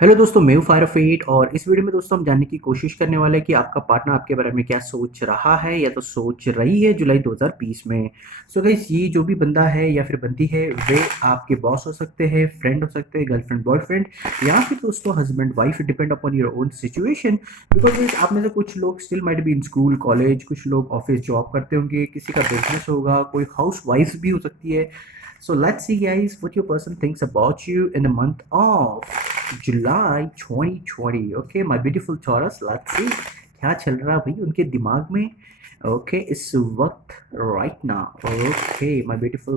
Hello दोस्तों, मैं हूं फायर ऑफ एट और इस वीडियो में दोस्तों हम जानने की कोशिश करने वाले हैं कि आपका पार्टनर आपके बारे में क्या सोच रहा है या तो सोच रही है जुलाई 2020 में। सो गाइस, ये जो भी बंदा है या फिर बंदी है वे आपके बॉस हो सकते हैं, फ्रेंड हो सकते हैं, गर्लफ्रेंड बॉयफ्रेंड या फिर दोस्तों husband wife, depend upon your own situation. Because आप में से कुछ लोग still might be in school college, कुछ लोग ऑफिस जॉब करते होंगे, किसी का बिजनेस होगा, कोई हाउस वाइफ भी हो सकती है। So let's see guys what your person thinks about you in the month of July 2020. Okay, my beautiful Taurus, let's see क्या चल रहा भाई उनके दिमाग में। ओके इस वक्त right now. Okay, my beautiful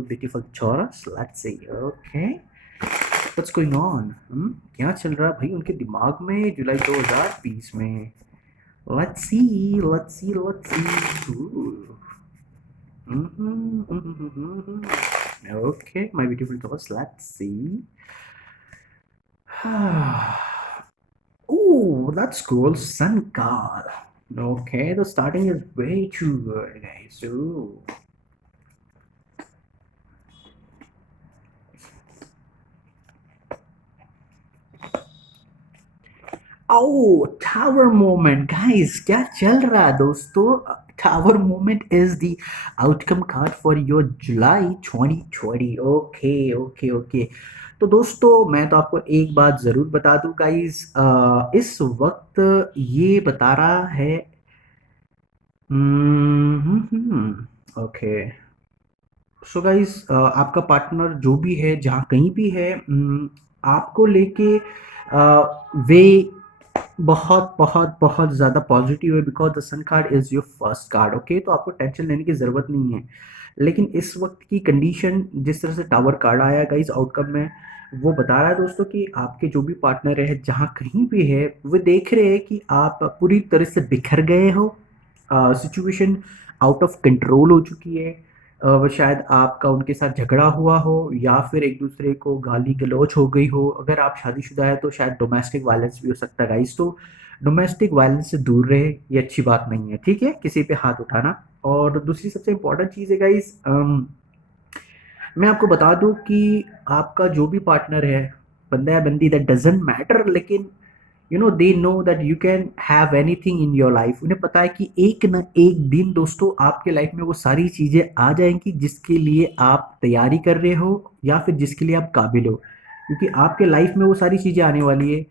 Taurus, let's see. Okay, what's going on? क्या चल रहा भाई उनके दिमाग में जुलाई 2020 में? Let's see, let's see, let's see. Ooh. Okay, my beautiful Taurus, let's see. Oh, that's cool. Sun God. Okay, the starting is way too good, guys. Ooh. Oh, Tower Moment, guys. क्या चल रहा है दोस्तों? Tower Moment is the outcome card for your July 2020. Okay, okay, okay. तो दोस्तों मैं तो आपको एक बात ज़रूर बता दूं गाइस, इस वक्त ये बता रहा है। ओके, सो गाइस, आपका पार्टनर जो भी है जहाँ कहीं भी है, आपको लेके वे बहुत बहुत बहुत ज़्यादा पॉजिटिव है। Because the sun card is your first card. Okay, तो आपको टेंशन लेने की ज़रूरत नहीं है। लेकिन इस वक्त की कंडीशन जिस तरह से टावर कार्ड आया गाइस आउटकम में, वो बता रहा है दोस्तों कि आपके जो भी पार्टनर है जहाँ कहीं भी है वो देख रहे हैं कि आप पूरी तरह से बिखर गए हो। सिचुएशन आउट ऑफ कंट्रोल हो चुकी है। वो शायद आपका उनके साथ झगड़ा हुआ हो या फिर एक दूसरे को गाली गलौज हो गई हो। अगर आप शादीशुदा है तो शायद डोमेस्टिक वायलेंस भी हो सकता है गाइस। तो डोमेस्टिक वायलेंस से दूर रहे, ये अच्छी बात नहीं है, ठीक है, किसी पे हाथ उठाना। और दूसरी सबसे इम्पोर्टेंट चीज़ है गाइस, मैं आपको बता दूं कि आपका जो भी पार्टनर है, बंदा या बंदी, दैट डजेंट मैटर, लेकिन दे know that you can have anything in your life. उन्हें पता है कि एक न एक दिन दोस्तों आपके लाइफ में वो सारी चीज़ें आ जाएंगी जिसके लिए आप तैयारी कर रहे हो या फिर जिसके लिए आप काबिल हो। क्योंकि आपके लाइफ में वो सारी चीज़ें आने वाली है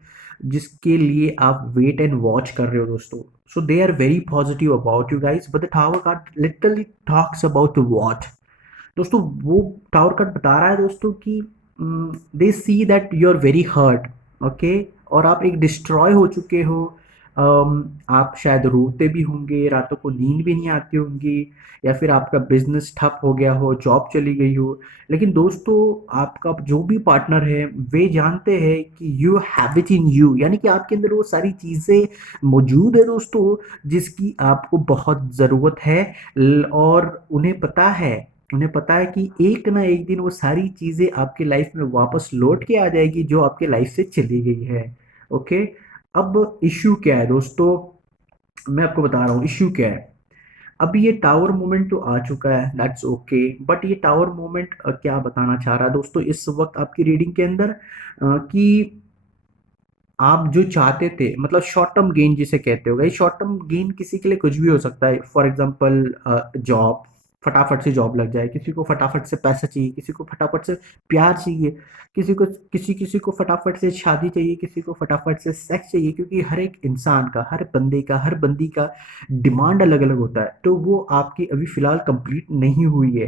जिसके लिए आप वेट एंड वॉच कर रहे हो दोस्तों। So they are very positive about you guys, but the tower card literally talks about what दोस्तों। वो टावर कार्ड बता रहा है दोस्तों कि they see that you are very hurt. Okay, और आप एक डिस्ट्रॉय हो चुके हो। आप शायद रोते भी होंगे, रातों को नींद भी नहीं आती होंगी, या फिर आपका बिजनेस ठप हो गया हो, जॉब चली गई हो। लेकिन दोस्तों आपका जो भी पार्टनर है वे जानते हैं कि you have it in you, यानी कि आपके अंदर वो सारी चीज़ें मौजूद है दोस्तों जिसकी आपको बहुत ज़रूरत है। और उन्हें पता है कि एक ना एक दिन वो सारी चीज़ें आपकी लाइफ में वापस लौट के आ जाएगी जो आपके लाइफ से चली गई है। ओके, अब इश्यू क्या है दोस्तों, मैं आपको बता रहा हूँ इश्यू क्या है। अभी ये टावर मोमेंट तो आ चुका है, दैट्स ओके, बट ये टावर मोमेंट क्या बताना चाह रहा है दोस्तों इस वक्त आपकी रीडिंग के अंदर, कि आप जो चाहते थे, मतलब शॉर्ट टर्म गेन जिसे कहते हो, शॉर्ट टर्म गेन किसी के लिए कुछ भी हो सकता है। फॉर एग्जांपल जॉब, फटाफट से जॉब लग जाए, किसी को फटाफट से पैसा चाहिए, किसी को फटाफट से प्यार चाहिए, किसी को फटाफट से शादी चाहिए, किसी को फटाफट से सेक्स चाहिए। क्योंकि हर एक इंसान का, हर बंदे का, हर बंदी का डिमांड अलग अलग होता है। तो वो आपकी अभी फिलहाल कंप्लीट नहीं हुई है,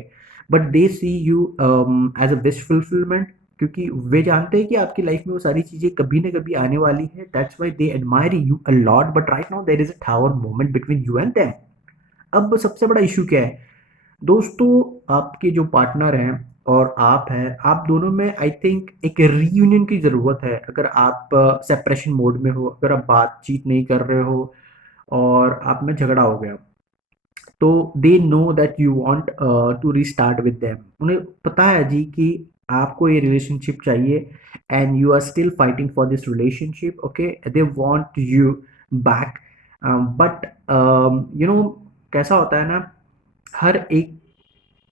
but they see you as a best fulfilment. क्योंकि वे जानते हैं कि आपकी लाइफ में वो सारी चीजें कभी ना कभी आने वाली है। That's why they admire you a lot, but right now there is a tower moment between you and them. अब सबसे बड़ा इशू क्या है दोस्तों, आपके जो पार्टनर हैं और आप हैं, आप दोनों में आई थिंक एक रीयूनियन की ज़रूरत है। अगर आप सेपरेशन मोड में हो, अगर आप बातचीत नहीं कर रहे हो और आप में झगड़ा हो गया, तो they know that you want to restart with them. उन्हें पता है जी कि आपको ये रिलेशनशिप चाहिए and you are still fighting for this relationship. Okay, they want you back, but कैसा होता है ना, हर एक,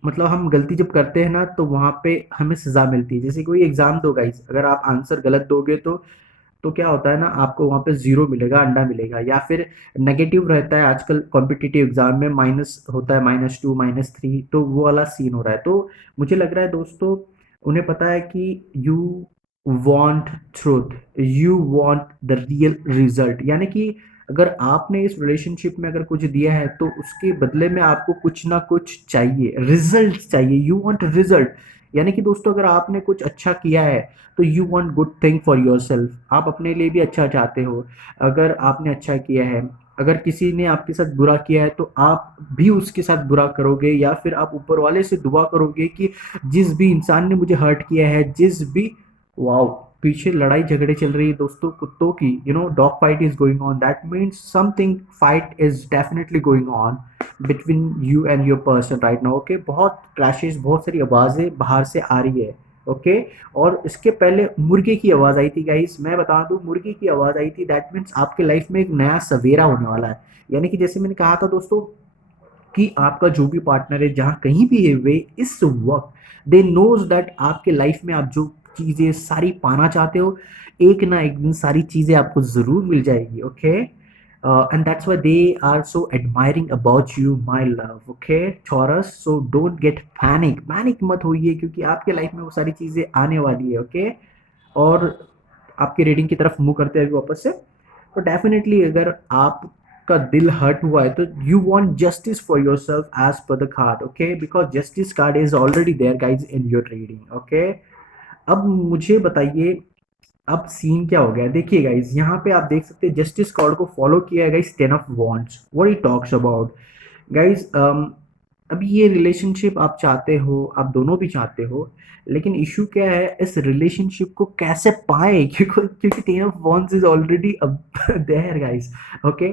मतलब हम गलती जब करते हैं ना तो वहाँ पे हमें सज़ा मिलती है। जैसे कोई एग्ज़ाम दो गाइस, अगर आप आंसर गलत दोगे तो तो क्या होता है ना, आपको वहाँ पे ज़ीरो मिलेगा, अंडा मिलेगा, या फिर नेगेटिव रहता है आजकल कॉम्पिटिटिव एग्जाम में, माइनस होता है, -2 -3, तो वो वाला सीन हो रहा है। तो मुझे लग रहा है दोस्तों, उन्हें पता है कि you want truth, you want the real result, यानी कि अगर आपने इस रिलेशनशिप में अगर कुछ दिया है तो उसके बदले में आपको कुछ ना कुछ चाहिए, रिजल्ट चाहिए, यू वांट रिजल्ट। यानी कि दोस्तों, अगर आपने कुछ अच्छा किया है तो you want good thing for yourself, आप अपने लिए भी अच्छा चाहते हो। अगर आपने अच्छा किया है, अगर किसी ने आपके साथ बुरा किया है तो आप भी उसके साथ बुरा करोगे, या फिर आप ऊपर वाले से दुआ करोगे कि जिस भी इंसान ने मुझे हर्ट किया है, जिस भी, वाओ, पीछे लड़ाई झगड़े चल रही है दोस्तों कुत्तों की, dog fight is going on, that means something fight is definitely going on between you and your person right now. Okay, बहुत क्लैशेस, बहुत सारी आवाज़ें बाहर से आ रही है। ओके, और इसके पहले मुर्गे की आवाज़ आई थी गाइस, मैं बता दूं, मुर्गे की आवाज़ आई थी, दैट मीन्स आपके लाइफ में एक नया सवेरा होने वाला है। यानी कि जैसे मैंने कहा था दोस्तों, कि आपका जो भी पार्टनर है, जहाँ कहीं भी है, वे इस वक्त दे नोज दैट आपके लाइफ में आप जो चीज़ें सारी पाना चाहते हो, एक ना एक दिन सारी चीज़ें आपको ज़रूर मिल जाएगी। Okay, and that's why they are so admiring about you my love. Okay Taurus, so don't get panic, panic मत होइए, क्योंकि आपके लाइफ में वो सारी चीज़ें आने वाली है। ओके, और आपकी रीडिंग की तरफ मूव करते हैं अभी वापस से। तो डेफिनेटली अगर आपका दिल हर्ट हुआ है तो you want justice for yourself as per the card. Okay, because justice card is already there guys in your reading. Okay, अब मुझे बताइए, अब सीन क्या हो गया है? देखिए गाइज, यहाँ पे आप देख सकते हैं जस्टिस कार्ड को फॉलो किया है guys 10 of Wands, what he talks about guys. अभी ये रिलेशनशिप आप चाहते हो, आप दोनों भी चाहते हो, लेकिन इशू क्या है, इस रिलेशनशिप को कैसे पाए क्योंकि क्योंकि 10 of Wands is already there guys. Okay,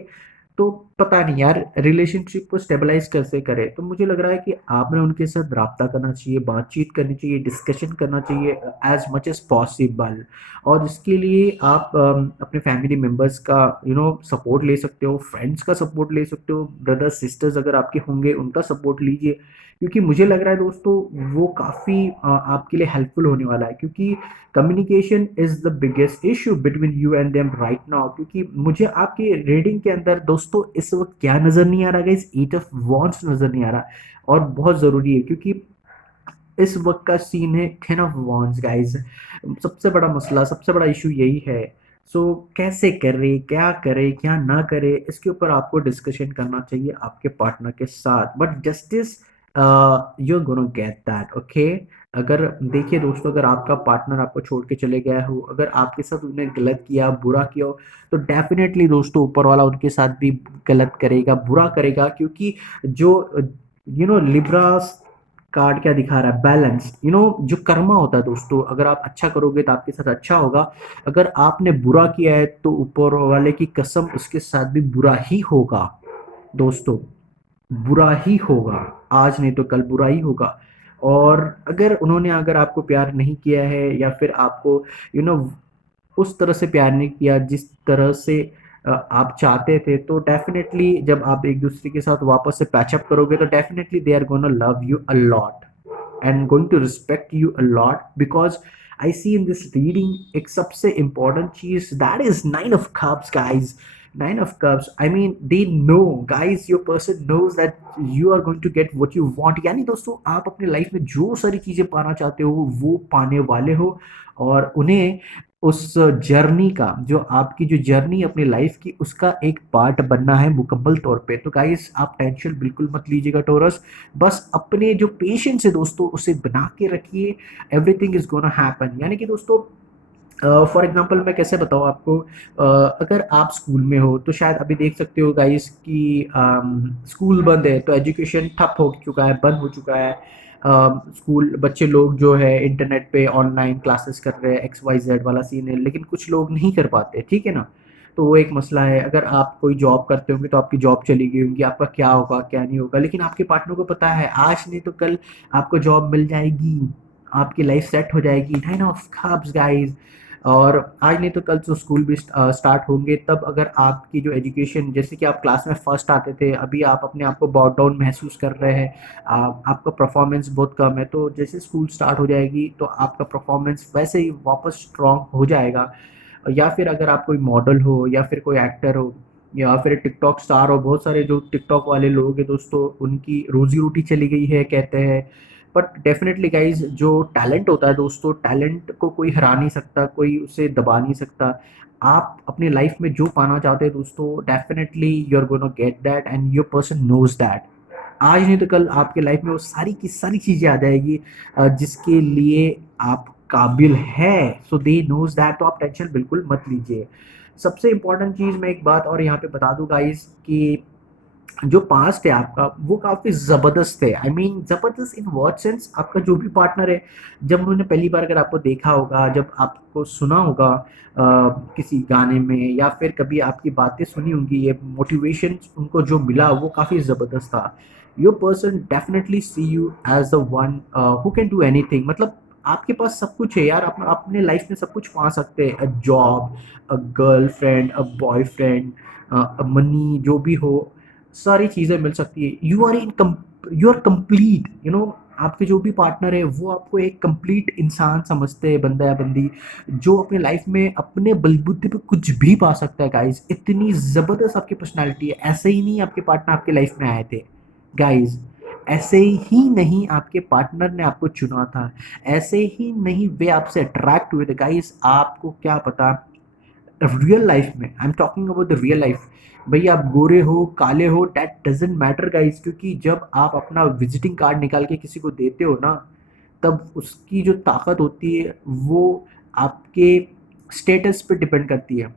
तो पता नहीं यार, रिलेशनशिप को स्टेबलाइज कैसे करें। तो मुझे लग रहा है कि आपने उनके साथ राब्ता करना चाहिए, बातचीत करनी चाहिए, डिस्कशन करना चाहिए एज मच एज पॉसिबल। और इसके लिए आप अपने फैमिली मेम्बर्स का सपोर्ट ले सकते हो, फ्रेंड्स का सपोर्ट ले सकते हो, ब्रदर्स सिस्टर्स अगर आपके होंगे उनका सपोर्ट लीजिए, क्योंकि मुझे लग रहा है दोस्तों वो काफ़ी आपके लिए हेल्पफुल होने वाला है, क्योंकि communication is the biggest issue between you and them right now. क्योंकि मुझे आपकी रीडिंग के अंदर दोस्तों इस वक्त क्या नज़र नहीं आ रहा गाइस, 8 of Wands नज़र नहीं आ रहा, और बहुत ज़रूरी है, क्योंकि इस वक्त का सीन है 10 of Wands गाइस। सबसे बड़ा मसला, सबसे बड़ा इशू यही है। सो कैसे करे, क्या करे, क्या ना करे, इसके ऊपर आपको डिस्कशन करना चाहिए आपके पार्टनर के साथ, but justice you are gonna get that. Okay, अगर देखिए दोस्तों, अगर आपका पार्टनर आपको छोड़ के चले गया हो, अगर आपके साथ उसने गलत किया, बुरा किया हो, तो डेफिनेटली दोस्तों ऊपर वाला उनके साथ भी गलत करेगा, बुरा करेगा, क्योंकि जो लिब्रा कार्ड क्या दिखा रहा है, बैलेंस, जो कर्मा होता है दोस्तों, अगर आप अच्छा करोगे तो आपके साथ अच्छा होगा, अगर आपने बुरा किया है तो ऊपर वाले की कसम उसके साथ भी बुरा ही होगा दोस्तों, बुरा ही होगा, आज नहीं तो कल बुरा ही होगा। और अगर आपको प्यार नहीं किया है, या फिर आपको यू नो उस तरह से प्यार नहीं किया जिस तरह से आप चाहते थे, तो डेफिनेटली जब आप एक दूसरे के साथ वापस से पैचअप करोगे तो definitely they are gonna love you a lot and going to respect you a lot, because I see in this reading एक सबसे important चीज, that is 9 of Cups guys। 9 of Cups, I mean they know guys, your person knows that you are going to get what you want। यानी दोस्तों आप अपने life में जो सारी चीजें पाना चाहते हो वो पाने वाले हो, और उन्हें उस जर्नी का, जो आपकी जो जर्नी अपनी लाइफ की, उसका एक पार्ट बनना है मुकम्मल तौर पे। तो गाइस आप टेंशन बिल्कुल मत लीजिएगा टोरस, बस अपने जो पेशेंस है दोस्तों उसे बना के रखिए, एवरीथिंग इज गोना हैपन। यानी कि दोस्तों फॉर एग्जांपल मैं कैसे बताऊँ आपको, अगर आप स्कूल में हो तो शायद अभी देख सकते हो गाइस कि स्कूल बंद है, तो एजुकेशन ठप हो चुका है, बंद हो चुका है। स्कूल बच्चे लोग जो है इंटरनेट पे ऑनलाइन क्लासेस कर रहे हैं, XYZ वाला सीन है, लेकिन कुछ लोग नहीं कर पाते, ठीक है ना। तो वो एक मसला है। अगर आप कोई जॉब करते होंगे तो आपकी जॉब चली गई होगी, आपका क्या होगा क्या नहीं होगा, लेकिन आपके पार्टनर को पता है आज नहीं तो कल आपको जॉब मिल जाएगी, आपकी लाइफ सेट हो जाएगी। 9 of Cups गाइस, और आज नहीं तो कल तो स्कूल भी स्टार्ट होंगे, तब अगर आपकी जो एजुकेशन, जैसे कि आप क्लास में फर्स्ट आते थे, अभी आप अपने आप को बहुत डाउन महसूस कर रहे हैं, आपका परफॉर्मेंस बहुत कम है, तो जैसे स्कूल स्टार्ट हो जाएगी तो आपका परफॉर्मेंस वैसे ही वापस स्ट्रॉन्ग हो जाएगा। या फिर अगर आप कोई मॉडल हो या फिर कोई एक्टर हो या फिर टिकटॉक स्टार हो, बहुत सारे जो टिकटॉक वाले लोग हैं दोस्तों, उनकी रोजी रोटी चली गई है कहते हैं। बट डेफिनेटली गाइज, जो टैलेंट होता है दोस्तों, टैलेंट को कोई हरा नहीं सकता, कोई उसे दबा नहीं सकता। आप अपनी लाइफ में जो पाना चाहते हैं दोस्तों, definitely you are gonna get that and your person knows that. आज नहीं तो कल आपके लाइफ में वो सारी की सारी चीज़ें आ जाएगी जिसके लिए आप काबिल है। सो दे नोज दैट, तो आप टेंशन बिल्कुल मत लीजिए। सबसे इम्पोर्टेंट चीज़ मैं एक बात और यहाँ पे बता दूँ गाइस, कि जो पास्ट है आपका वो काफ़ी ज़बरदस्त है। आई मीन ज़बरदस्त इन व्हाट सेंस, आपका जो भी पार्टनर है, जब उन्होंने पहली बार अगर आपको देखा होगा, जब आपको सुना होगा किसी गाने में, या फिर कभी आपकी बातें सुनी होंगी, ये मोटिवेशन उनको जो मिला वो काफ़ी ज़बरदस्त था। Your person definitely see you as the one who can do anything. मतलब आपके पास सब कुछ है यार, आप अपने लाइफ में सब कुछ पा सकते हैं, a job, a girlfriend, a boyfriend, money, जो भी हो, सारी चीज़ें मिल सकती है। You are complete, you know. आपके जो भी पार्टनर है वो आपको एक कंप्लीट इंसान समझते हैं, बंदा या बंदी, जो अपने लाइफ में अपने बलबूते पे कुछ भी पा सकता है गाइज। इतनी ज़बरदस्त आपकी पर्सनालिटी है। ऐसे ही नहीं आपके पार्टनर आपके लाइफ में आए थे गाइज, ऐसे ही नहीं आपके पार्टनर ने आपको चुना था, ऐसे ही नहीं वे आपसे अट्रैक्ट हुए थे गाइज। आपको क्या पता, रियल लाइफ में, I am talking about the real life, भैया आप गोरे हो काले हो, दैट डजेंट मैटर गाइज। क्योंकि जब आप अपना विजिटिंग कार्ड निकाल के किसी को देते हो ना, तब उसकी जो ताकत होती है वो आपके स्टेटस पे डिपेंड करती है।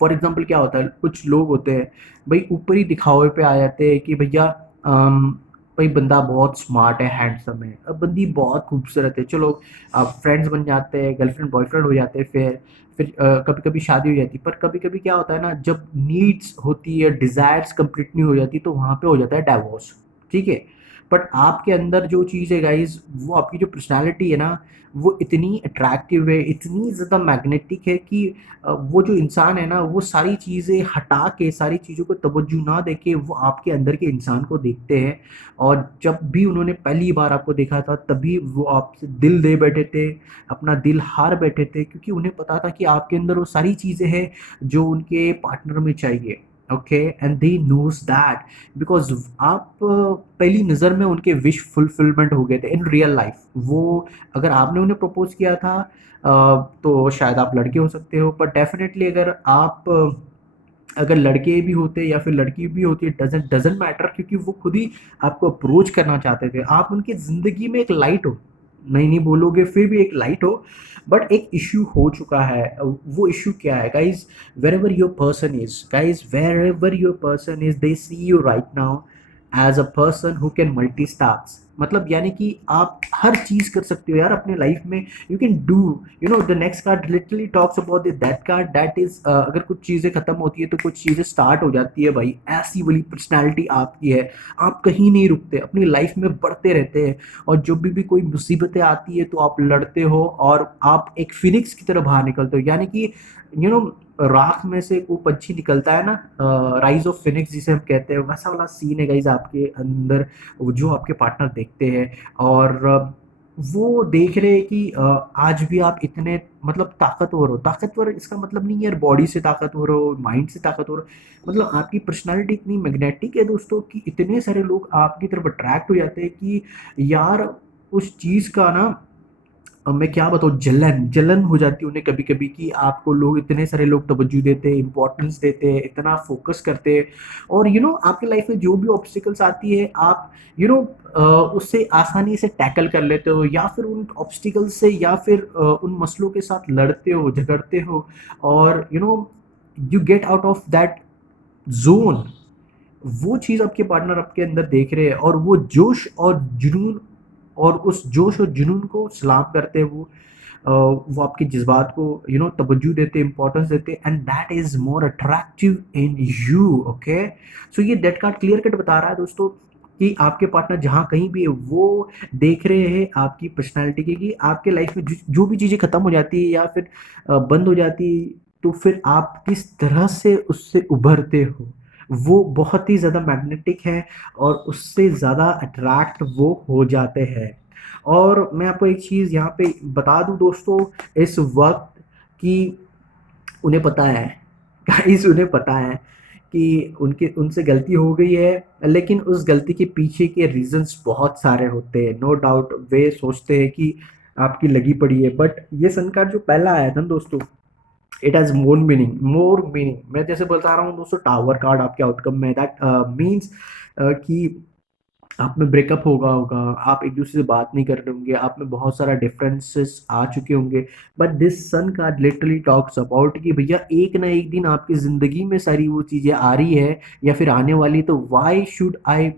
फॉर एग्जाम्पल क्या होता है, कुछ लोग होते हैं भाई ऊपरी दिखावे पे आ जाते हैं कि भैया अम, भाई बंदा बहुत स्मार्ट है, हैंडसम है, अब बंदी बहुत खूबसूरत है, चलो आप फ्रेंड्स बन जाते हैं, गर्लफ्रेंड बॉयफ्रेंड हो जाते हैं, फिर कभी कभी शादी हो जाती है। पर कभी कभी क्या होता है ना, जब नीड्स होती है, डिज़ायर्स कंप्लीट नहीं हो जाती, तो वहाँ पे हो जाता है डाइवोर्स। ठीक है। बट आपके अंदर जो चीज़ है गाइज, वो आपकी जो पर्सनैलिटी है ना, वो इतनी अट्रैक्टिव है, इतनी ज़्यादा मैग्नेटिक है कि वो जो इंसान है ना, वो सारी चीज़ें हटा के, सारी चीज़ों को तवज्जो ना देके, वो आपके अंदर के इंसान को देखते हैं। और जब भी उन्होंने पहली बार आपको देखा था, तभी वो आपसे दिल दे बैठे थे, अपना दिल हार बैठे थे, क्योंकि उन्हें पता था कि आपके अंदर वो सारी चीज़ें हैं जो उनके पार्टनर में चाहिए। Okay, and they know that, because आप पहली नज़र में उनके विश फुलफिलमेंट हो गए थे इन रियल लाइफ। वो, अगर आपने उन्हें प्रपोज किया था तो शायद आप लड़के हो सकते हो, पर डेफिनेटली अगर आप अगर लड़के भी होते या फिर लड़की भी होती, डजेंट डजेंट मैटर, क्योंकि वो खुद ही आपको अप्रोच करना चाहते थे। आप उनकी ज़िंदगी में एक लाइट हो, नहीं नहीं बोलोगे, फिर भी एक लाइट हो। बट एक इश्यू हो चुका है। वो इश्यू क्या है guys, wherever your person is, they see you right now as a person who can multitask. मतलब यानी कि आप हर चीज़ कर सकते हो यार अपने लाइफ में। You can do, you know, the next card literally talks about that card, that is, अगर कुछ चीज़ें खत्म होती है तो कुछ चीज़ें स्टार्ट हो जाती है भाई। ऐसी वाली पर्सनैलिटी आपकी है। आप कहीं नहीं रुकते, अपनी लाइफ में बढ़ते रहते हैं, और जब भी कोई मुसीबतें आती है तो आप लड़ते हो, और आप एक फिनिक्स की तरह बाहर निकलते हो। यानी कि यू नो, राख में से वो पंछी निकलता है ना, राइज ऑफ फिनिक्स जिसे हम कहते हैं, वैसा वाला सीन है गाइज आपके अंदर, वो जो आपके पार्टनर देखते हैं। और वो देख रहे हैं कि आज भी आप इतने, मतलब ताकतवर हो। ताकतवर इसका मतलब नहीं यार बॉडी से ताकतवर हो, माइंड से ताकतवर हो, मतलब आपकी पर्सनालिटी इतनी मैग्नेटिक है दोस्तों, कि इतने सारे लोग आपकी तरफ अट्रैक्ट हो जाते हैं कि यार उस चीज़ का ना, अब मैं क्या बताऊँ, जलन जलन हो जाती है उन्हें कभी कभी, कि आपको लोग, इतने सारे लोग तवज्जो देते हैं, इंपॉर्टेंस देते हैं, इतना फोकस करते हैं। और यू नो, आपकी लाइफ में जो भी ऑब्स्टिकल्स आती है, आप यू नो उससे आसानी से टैकल कर लेते हो, या फिर उन ऑब्स्टिकल्स से, या फिर उन मसलों के साथ लड़ते हो, झगड़ते हो, और you know, you get out of that zone. वो चीज़ आपके पार्टनर आपके अंदर देख रहे हैं, और वो जोश और जुनून, और उस जोश और जुनून को सलाम करते हैं। वो आपके जज्बात को यू नो तवज्जो देते, इंपॉर्टेंस देते, and that is more attractive in you. Okay, so ये डेट कार्ड क्लियर कट बता रहा है दोस्तों, कि आपके पार्टनर जहाँ कहीं भी है, वो देख रहे हैं आपकी पर्सनैलिटी की, कि आपके लाइफ में जो भी चीज़ें खत्म हो जाती है या फिर बंद हो जाती है, तो फिर आप किस तरह से उससे उभरते हो। वो बहुत ही ज़्यादा मैग्नेटिक है, और उससे ज़्यादा अट्रैक्ट वो हो जाते हैं। और मैं आपको एक चीज़ यहाँ पे बता दूँ दोस्तों, इस वक्त, कि उन्हें पता है गाइस, उन्हें पता है कि उनके उनसे गलती हो गई है, लेकिन उस गलती के पीछे के रीजंस बहुत सारे होते हैं, नो डाउट। वे सोचते हैं कि आपकी लगी पड़ी है, बट ये सन कार्ड जो पहला आया था ना दोस्तों, इट हैज मोर मीनिंग। मैं जैसे बता रहा हूँ दोस्तों, टावर कार्ड आपके आउटकम में, दैट मीन्स कि आप में ब्रेकअप होगा, आप एक दूसरे से बात नहीं कर रहे होंगे, आप में बहुत सारा डिफरेंसेस आ चुके होंगे। But this sun card literally talks about कि भैया एक ना एक दिन आपकी ज़िंदगी में सारी वो चीज़ें आ रही है या फिर आने वाली, तो why should I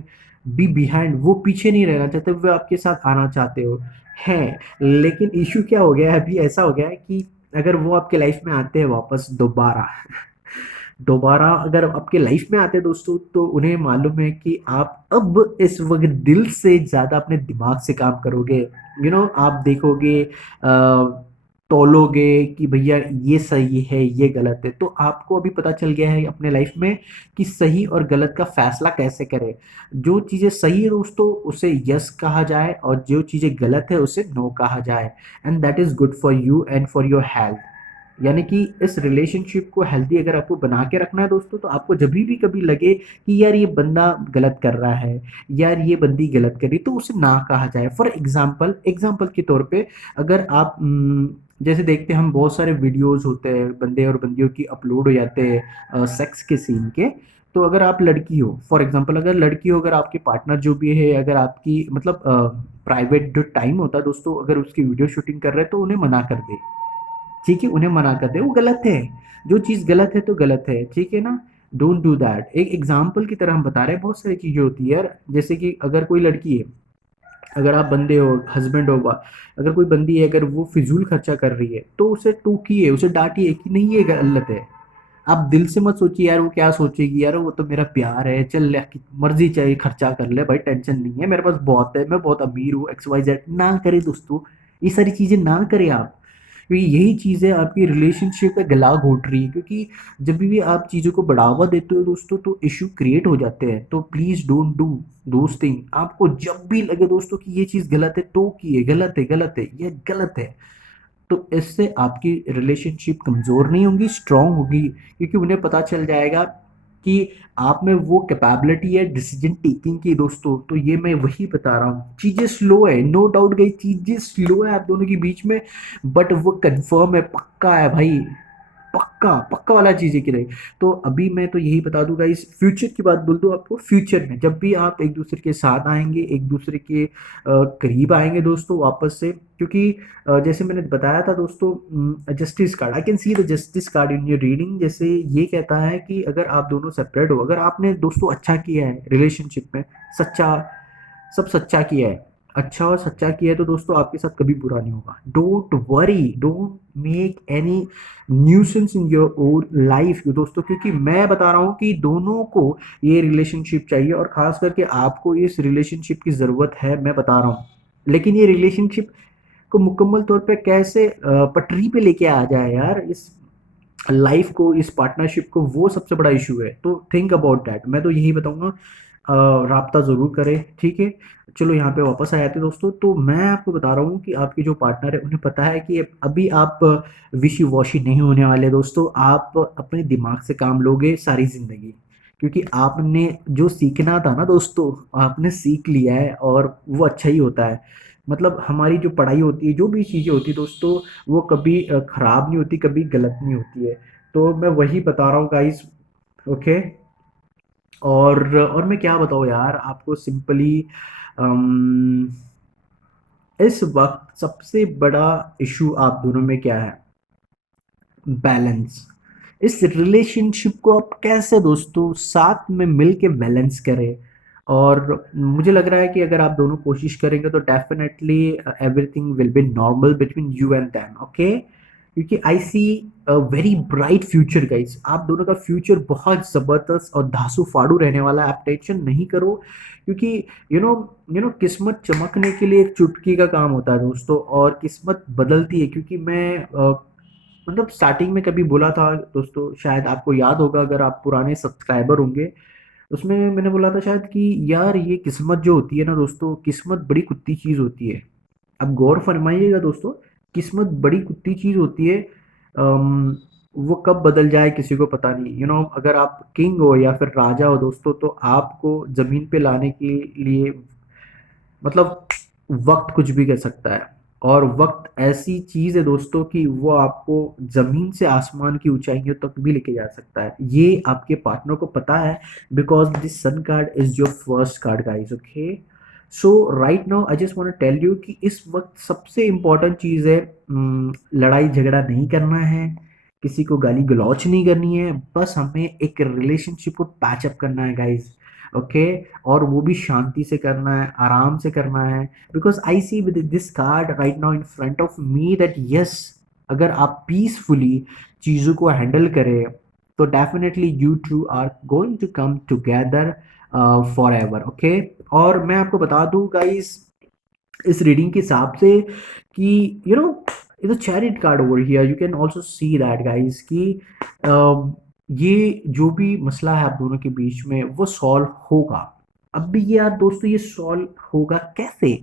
be behind. वो पीछे नहीं रहना चाहते, वो आपके साथ आना चाहते हो हैं। लेकिन इशू क्या हो गया है, अभी ऐसा हो गया है कि अगर वो आपके लाइफ में आते हैं वापस दोबारा, दोबारा अगर आपके लाइफ में आते हैं दोस्तों, तो उन्हें मालूम है कि आप अब इस वक्त दिल से ज़्यादा अपने दिमाग से काम करोगे। आप देखोगे, तौलोगे कि भैया ये सही है ये गलत है, तो आपको अभी पता चल गया है अपने लाइफ में कि सही और गलत का फैसला कैसे करें। जो चीज़ें सही है दोस्तों उसे यस कहा जाए, और जो चीज़ें गलत है उसे नो कहा जाए। And that is good for you and for your health. यानी कि इस रिलेशनशिप को हेल्दी अगर आपको बना के रखना है दोस्तों, तो आपको जब भी कभी लगे कि यार ये बंदा गलत कर रहा है, यार ये बंदी गलत कर रही है, तो उसे ना कहा जाए। फॉर एग्जाम्पल के तौर पे, अगर आप जैसे देखते हैं हम, बहुत सारे वीडियोस होते हैं बंदे और बंदियों की अपलोड हो जाते हैं सेक्स के सीन के। तो अगर आप लड़की हो, फॉर एग्जाम्पल अगर लड़की हो, अगर आपके पार्टनर जो भी है, अगर आपकी मतलब प्राइवेट जो टाइम होता है दोस्तों, अगर उसकी वीडियो शूटिंग कर रहे हैं, तो उन्हें मना कर दे। ठीक है, उन्हें मना कर दे, वो गलत है। जो चीज़ गलत है तो गलत है, ठीक है ना। Don't do that. एक एग्जाम्पल की तरह हम बता रहे हैं, बहुत सारी चीज़ें होती है यार। जैसे कि अगर कोई लड़की है, अगर आप बंदे हो, हस्बैंड होगा, अगर कोई बंदी है, अगर वो फिजूल खर्चा कर रही है, तो उसे टोकिए, उसे डांटिए कि नहीं ये गलत है। आप दिल से मत सोचिए यार वो क्या सोचेगी, यार वो तो मेरा प्यार है, चल ले, मर्जी चाहिए खर्चा कर ले भाई, टेंशन नहीं है, मेरे पास बहुत है, मैं बहुत अमीर हूँ, एक्स वाई जेड ना करे दोस्तों। ये सारी चीजें ना करें आप, क्योंकि यही चीजें आपकी रिलेशनशिप का गला घोट रही है। क्योंकि जब भी आप चीजों को बढ़ावा देते हो दोस्तों, तो इश्यू क्रिएट हो जाते हैं। तो please don't do those thing. आपको जब भी लगे दोस्तों कि ये चीज गलत है, तो कि गलत है, गलत है, ये गलत है, तो इससे आपकी रिलेशनशिप कमज़ोर नहीं होगी, स्ट्रांग होगी। क्योंकि उन्हें पता चल जाएगा कि आप में वो कैपेबिलिटी है डिसीजन टेकिंग की दोस्तों। तो ये मैं वही बता रहा हूँ, चीज़ें स्लो है, नो डाउट गई, चीज़ें स्लो है आप दोनों के बीच में, बट वो कंफर्म है, पक्का है भाई, पक्का पक्का वाला चीज़ की रही। तो अभी मैं तो यही बता दूंगा, इस फ्यूचर की बात बोल दूँ आपको, फ्यूचर में जब भी आप एक दूसरे के साथ आएंगे, एक दूसरे के करीब आएंगे दोस्तों वापस से, क्योंकि जैसे मैंने बताया था दोस्तों, justice card, I can see the justice card in your reading. जैसे ये कहता है कि अगर आप दोनों सेपरेट हो, अगर आपने दोस्तों अच्छा किया है रिलेशनशिप में, सच्चा, सब सच्चा किया है, अच्छा और सच्चा किया है, तो दोस्तों आपके साथ कभी बुरा नहीं होगा। Don't worry, don't make any nuisance in your own life दोस्तों। क्योंकि मैं बता रहा हूँ कि दोनों को ये रिलेशनशिप चाहिए, और खास करके आपको इस रिलेशनशिप की ज़रूरत है, मैं बता रहा हूँ। लेकिन ये रिलेशनशिप को मुकम्मल तौर पे कैसे पटरी पे लेके आ जाए यार, इस लाइफ को, इस पार्टनरशिप को, वो सबसे बड़ा इशू है। तो थिंक अबाउट दैट, मैं तो यही बताऊंगा, राब्ता ज़रूर करें, ठीक है। चलो यहाँ पे वापस आए थे दोस्तों, तो मैं आपको बता रहा हूँ कि आपके जो पार्टनर है, उन्हें पता है कि अभी आप विशी वॉशी नहीं होने वाले दोस्तों। आप अपने दिमाग से काम लोगे सारी ज़िंदगी, क्योंकि आपने जो सीखना था ना दोस्तों, आपने सीख लिया है, और वो अच्छा ही होता है। मतलब हमारी जो पढ़ाई होती है, जो भी चीज़ें होती है दोस्तों, वो कभी ख़राब नहीं होती, कभी गलत नहीं होती है। तो मैं वही बता रहा हूँ गाइस, ओके। और मैं क्या बताऊँ यार आपको, सिंपली इस वक्त सबसे बड़ा इशू आप दोनों में क्या है? बैलेंस। इस रिलेशनशिप को आप कैसे दोस्तों साथ में मिल के बैलेंस करें। और मुझे लग रहा है कि अगर आप दोनों कोशिश करेंगे, तो definitely everything will be normal between you and them, okay. क्योंकि I see a very bright future guys, आप दोनों का फ्यूचर बहुत ज़बरदस्त और धांसू फाड़ू रहने वाला है, आप टेंशन नहीं करो। क्योंकि यू नो किस्मत चमकने के लिए एक चुटकी का काम होता है दोस्तों, और किस्मत बदलती है। क्योंकि मैं मतलब स्टार्टिंग में कभी बोला था दोस्तों, शायद आपको याद होगा अगर आप पुराने सब्सक्राइबर होंगे, उसमें मैंने बोला था शायद कि यार ये किस्मत जो होती है ना दोस्तों, किस्मत बड़ी कुत्ती चीज़ होती है। अब गौर फरमाइएगा दोस्तों, किस्मत बड़ी कुत्ती चीज़ होती है। वो कब बदल जाए किसी को पता नहीं। अगर आप किंग हो या फिर राजा हो दोस्तों, तो आपको ज़मीन पे लाने के लिए मतलब वक्त कुछ भी कर सकता है। और वक्त ऐसी चीज़ है दोस्तों कि वो आपको ज़मीन से आसमान की ऊंचाइयों तक भी लेके जा सकता है। ये आपके पार्टनर को पता है, because this sun card is your first card guys. Okay, so right now I just want to tell you कि इस वक्त सबसे इम्पोर्टेंट चीज़ है, लड़ाई झगड़ा नहीं करना है, किसी को गाली गलौच नहीं करनी है, बस हमें एक रिलेशनशिप को पैचअप करना है गाइस। ओके, और वो भी शांति से करना है, आराम से करना है। Because I see with this card right now in front of me that yes, अगर आप पीसफुली चीज़ों को हैंडल करें तो definitely you two are going to come together forever. Okay, और मैं आपको बता दूं गाइस इस रीडिंग के हिसाब से कि is a chariot card over here, you can also see that guys कि ये जो भी मसला है आप दोनों के बीच में वो सॉल्व होगा। अब भी ये यार दोस्तों, ये सॉल्व होगा कैसे?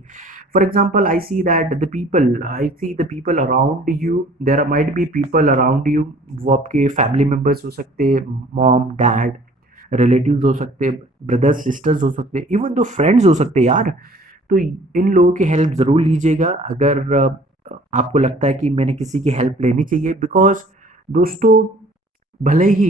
For example I see the people around you, there might be people around you, वो आपके फैमिली मेम्बर्स हो सकते, मॉम डैड, रिलेटिव्स हो सकते, ब्रदर्स सिस्टर्स हो सकते, इवन दो फ्रेंड्स हो सकते यार। तो इन लोगों की हेल्प ज़रूर लीजिएगा अगर आपको लगता है कि मैंने किसी की हेल्प लेनी चाहिए। बिकॉज दोस्तों, भले ही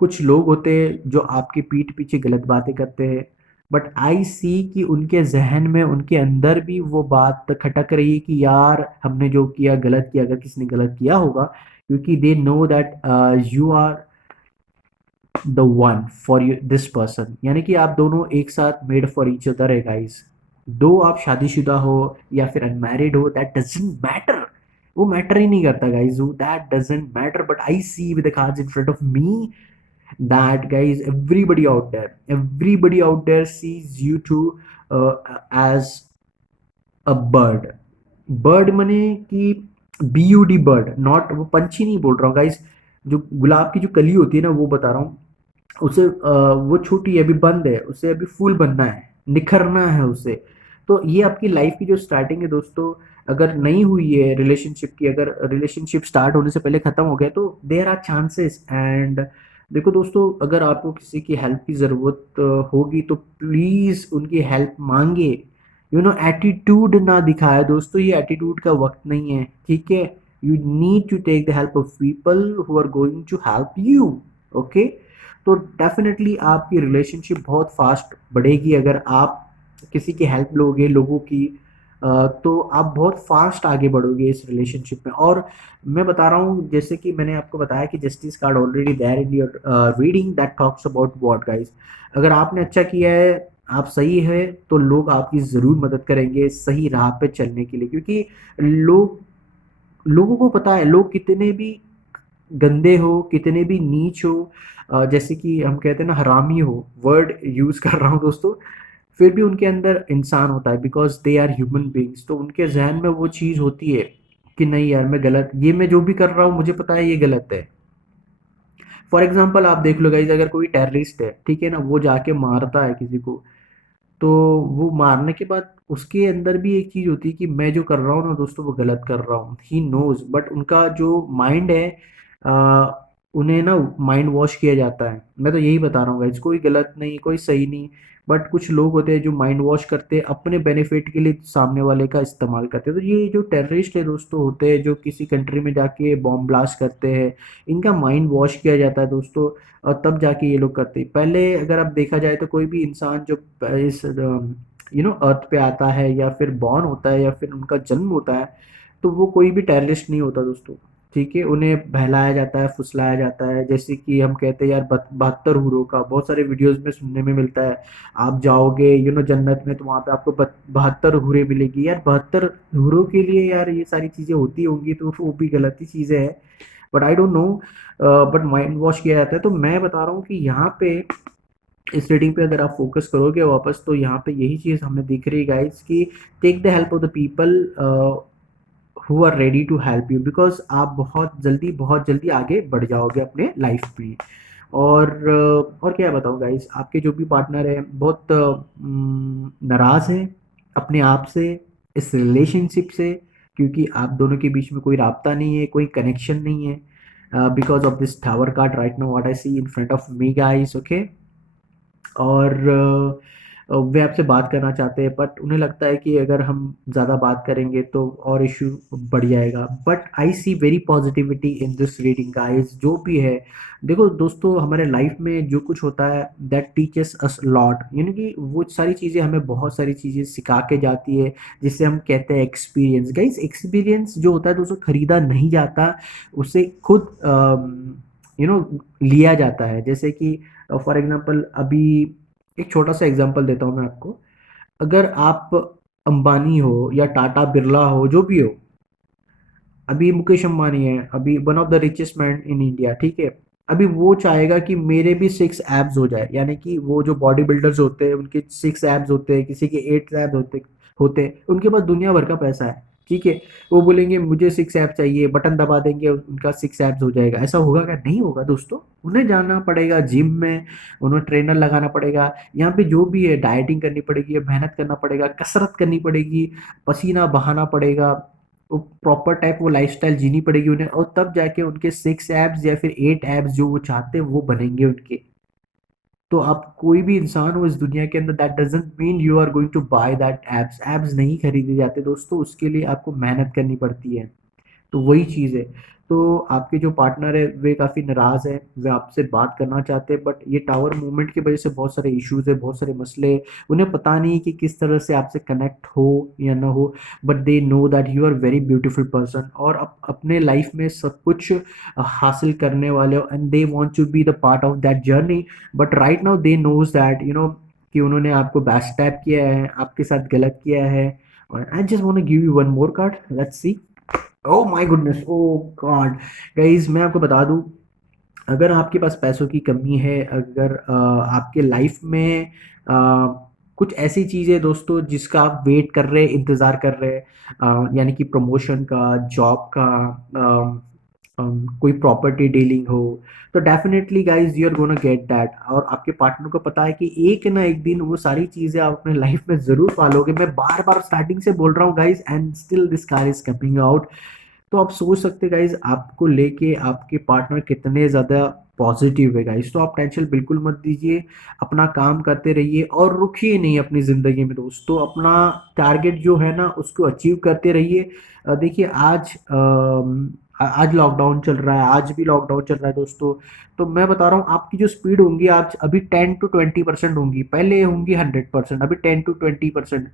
कुछ लोग होते हैं जो आपके पीठ पीछे गलत बातें करते हैं, बट आई सी कि उनके जहन में, उनके अंदर भी वो बात खटक रही है कि यार हमने जो किया गलत किया, अगर किसी ने गलत किया होगा, क्योंकि they know that you are the one for you this person, यानी कि आप दोनों एक साथ मेड फॉर ईच अदर है गाइस। दो आप शादीशुदा हो या फिर अनमैरिड हो, दैट डजंट मैटर, वो मैटर ही नहीं करता guys, that doesn't matter. But I see with the cards in front of me that guys, everybody out there sees you two as a bird। Bird मने कि BUD bird, not वो पंछी नहीं बोल रहा हूँ गाइस। जो गुलाब की जो कली होती है ना, वो बता रहा हूँ। उसे वो छोटी है, अभी बंद है, उसे अभी फूल बनना है, निखरना है उसे। तो ये आपकी लाइफ की जो स्टार्टिंग है दोस्तों, अगर नहीं हुई है रिलेशनशिप की, अगर रिलेशनशिप स्टार्ट होने से पहले ख़त्म हो गया, तो देयर आर चांसेस। एंड देखो दोस्तों, अगर आपको किसी की हेल्प की ज़रूरत होगी तो प्लीज़ उनकी हेल्प मांगे। एटीट्यूड ना दिखाए दोस्तों, ये एटीट्यूड का वक्त नहीं है, ठीक है? You need to take the help of people who are going to help you. Okay, तो डेफिनेटली आपकी रिलेशनशिप बहुत फास्ट बढ़ेगी अगर आप किसी की हेल्प लोगे, लोगों की। तो आप बहुत फास्ट आगे बढ़ोगे इस रिलेशनशिप में। और मैं बता रहा हूँ, जैसे कि मैंने आपको बताया कि justice card already there in your reading that talks about what guys. अगर आपने अच्छा किया है, आप सही है, तो लोग आपकी ज़रूर मदद करेंगे सही राह पे चलने के लिए, क्योंकि लोगों को पता है, लोग कितने भी गंदे हो, कितने भी नीच हो, जैसे कि हम कहते हैं ना हरामी हो, वर्ड यूज़ कर रहा हूँ दोस्तों, फिर भी उनके अंदर इंसान होता है, because they are human beings. तो उनके जहन में वो चीज़ होती है कि नहीं यार, मैं गलत, ये मैं जो भी कर रहा हूँ मुझे पता है ये गलत है। फॉर एग्जाम्पल आप देख लो गाइज, अगर कोई टेररिस्ट है, ठीक है ना, वो जाके मारता है किसी को, तो वो मारने के बाद उसके अंदर भी एक चीज़ होती है कि मैं जो कर रहा हूँ ना दोस्तों, वो गलत कर रहा हूँ, ही नोज। बट उनका जो माइंड है, आ, उन्हें ना माइंड वॉश किया जाता है। मैं तो यही बता रहा हूँ गाइस, कोई गलत नहीं, कोई सही नहीं, बट कुछ लोग होते हैं जो माइंड वॉश करते हैं अपने बेनिफिट के लिए, सामने वाले का इस्तेमाल करते हैं। तो ये जो टेररिस्ट है दोस्तों होते हैं, जो किसी कंट्री में जाके बॉम्ब ब्लास्ट करते हैं, इनका माइंड वॉश किया जाता है दोस्तों। और तब जाके ये लोग करते हैं। पहले अगर आप देखा जाए तो कोई भी इंसान जो इस अर्थ पे आता है या फिर बॉर्न होता है या फिर उनका जन्म होता है, तो वो कोई भी टेररिस्ट नहीं होता दोस्तों, ठीक है? उन्हें बहलाया जाता है, फुसलाया जाता है, जैसे कि हम कहते हैं यार 72 हूरों का बहुत सारे वीडियोस में सुनने में मिलता है। आप जाओगे जन्नत में, तो वहाँ पे आपको 72 हूरें मिलेगी यार। 72 हूरों के लिए यार ये सारी चीज़ें होती होंगी, तो वो भी गलत ही चीज़ें हैं। But I don't know, but mind wash किया जाता है। तो मैं बता रहा हूँ कि यहाँ पे इस रीडिंग पे अगर आप फोकस करोगे वापस, तो यहाँ पे यही चीज़ हमें दिख रही है गाइस कि take the help of the people who are ready to help you, because आप बहुत जल्दी आगे बढ़ जाओगे अपने लाइफ में। और क्या बताऊँ गाइस, आपके जो भी पार्टनर है बहुत नाराज़ है अपने आप से, इस रिलेशनशिप से, क्योंकि आप दोनों के बीच में कोई राब्ता नहीं है, कोई कनेक्शन नहीं है। because of this tower card right now what I see in front of me guys. Okay, और वे आपसे बात करना चाहते हैं बट उन्हें लगता है कि अगर हम ज़्यादा बात करेंगे तो और इशू बढ़ जाएगा, but I see very positivity in this reading guys. जो भी है देखो दोस्तों, हमारे लाइफ में जो कुछ होता है दैट टीचेस अस लॉट, यानी कि वो सारी चीज़ें हमें बहुत सारी चीज़ें सिखा के जाती है, जिससे हम कहते हैं एक्सपीरियंस। गाइस एक्सपीरियंस जो होता है दोस्तों खरीदा नहीं जाता, उसे खुद लिया जाता है। जैसे कि फॉर एग्जांपल अभी एक छोटा सा एग्जांपल देता हूँ मैं आपको। अगर आप अंबानी हो या टाटा बिरला हो, जो भी हो, अभी मुकेश अंबानी है, अभी one of the richest man in India, ठीक है। अभी वो चाहेगा कि मेरे भी 6 एब्स हो जाए, यानी कि वो जो बॉडी बिल्डर्स होते हैं उनके 6 एब्स होते हैं, किसी के 8 एब्स होते हैं, उनके पास दुनिया भर का पैसा है, ठीक है। वो बोलेंगे मुझे 6 एब्स चाहिए, बटन दबा देंगे उनका 6 एब्स हो जाएगा। ऐसा होगा क्या? नहीं होगा दोस्तों। उन्हें जाना पड़ेगा जिम में, उन्हें ट्रेनर लगाना पड़ेगा, यहाँ पे जो भी है डाइटिंग करनी पड़ेगी, मेहनत करना पड़ेगा, कसरत करनी पड़ेगी, पसीना बहाना पड़ेगा, वो प्रॉपर टाइप वो लाइफस्टाइल जीनी पड़ेगी उन्हें, और तब जाके उनके 6 एब्स या फिर 8 एब्स जो वो चाहते हैं वो बनेंगे उनके। तो आप कोई भी इंसान हो इस दुनिया के अंदर, that doesn't mean you are going to buy that abs. Abs नहीं खरीदे जाते दोस्तों, उसके लिए आपको मेहनत करनी पड़ती है। तो वही चीज़ है। तो आपके जो पार्टनर है वे काफ़ी नाराज़ हैं, वे आपसे बात करना चाहते हैं, बट ये टावर मूवमेंट की वजह से बहुत सारे इश्यूज़ है, बहुत सारे मसले हैं। उन्हें पता नहीं कि किस तरह से आपसे कनेक्ट हो या ना हो, but they know that you are very beautiful person, और अपने लाइफ में सब कुछ हासिल करने वाले हो, and they want to be the part of that journey. But right now they know that कि उन्होंने आपको बैक स्टैप किया है, आपके साथ गलत किया है। और I just want to give you one more card, let's see. Oh my goodness, oh God. Guys मैं आपको बता दूं, अगर आपके पास पैसों की कमी है, अगर आपके लाइफ में कुछ ऐसी चीज़ें दोस्तों जिसका आप वेट कर रहे हैं, इंतज़ार कर रहे हैं, यानी कि प्रमोशन का, जॉब का, कोई प्रॉपर्टी डीलिंग हो, तो definitely guys you are gonna get that. और आपके पार्टनर को पता है कि एक ना एक दिन वो सारी चीज़ें आप अपने लाइफ में ज़रूर पालोगे। मैं बार बार स्टार्टिंग से बोल रहा हूँ guys, and still this car is coming out. तो आप सोच सकते गाइज आपको लेके आपके पार्टनर कितने ज़्यादा पॉजिटिव है गाइज। तो आप टेंशन बिल्कुल मत दीजिए, अपना काम करते रहिए और रुकिए नहीं अपनी ज़िंदगी में दोस्तों। अपना टारगेट जो है ना उसको अचीव करते रहिए। देखिए आज लॉकडाउन चल रहा है, आज भी लॉकडाउन चल रहा है दोस्तों। तो मैं बता रहा हूँ आपकी जो स्पीड होंगी आज अभी 10 to 20% होंगी, पहले होंगी 100%, अभी 10 to 20%।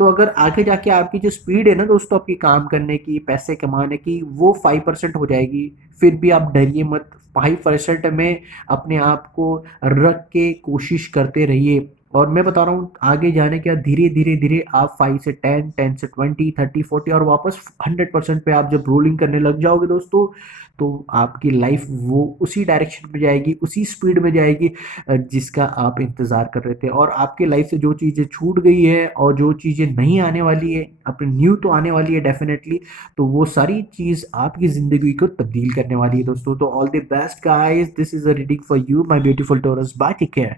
तो अगर आगे जाके आपकी जो स्पीड है ना दोस्तों आपकी काम करने की, पैसे कमाने की, वो 5% हो जाएगी। फिर भी आप डरिए मत, 5% में अपने आप को रख के कोशिश करते रहिए। और मैं बता रहा हूँ आगे जाने के बाद धीरे धीरे धीरे आप 5 से 10, 10 से 20, 30, 40 और वापस 100% पे आप जब रोलिंग करने लग जाओगे दोस्तों, तो आपकी लाइफ वो उसी डायरेक्शन में जाएगी, उसी स्पीड में जाएगी जिसका आप इंतज़ार कर रहे थे। और आपके लाइफ से जो चीज़ें छूट गई है और जो चीज़ें नहीं आने वाली है, अपने न्यू तो आने वाली है डेफिनेटली, तो वो सारी चीज़ आपकी ज़िंदगी को तब्दील करने वाली है दोस्तों। तो all the best guys, this is a reading for you my beautiful Taurus, bye, take care.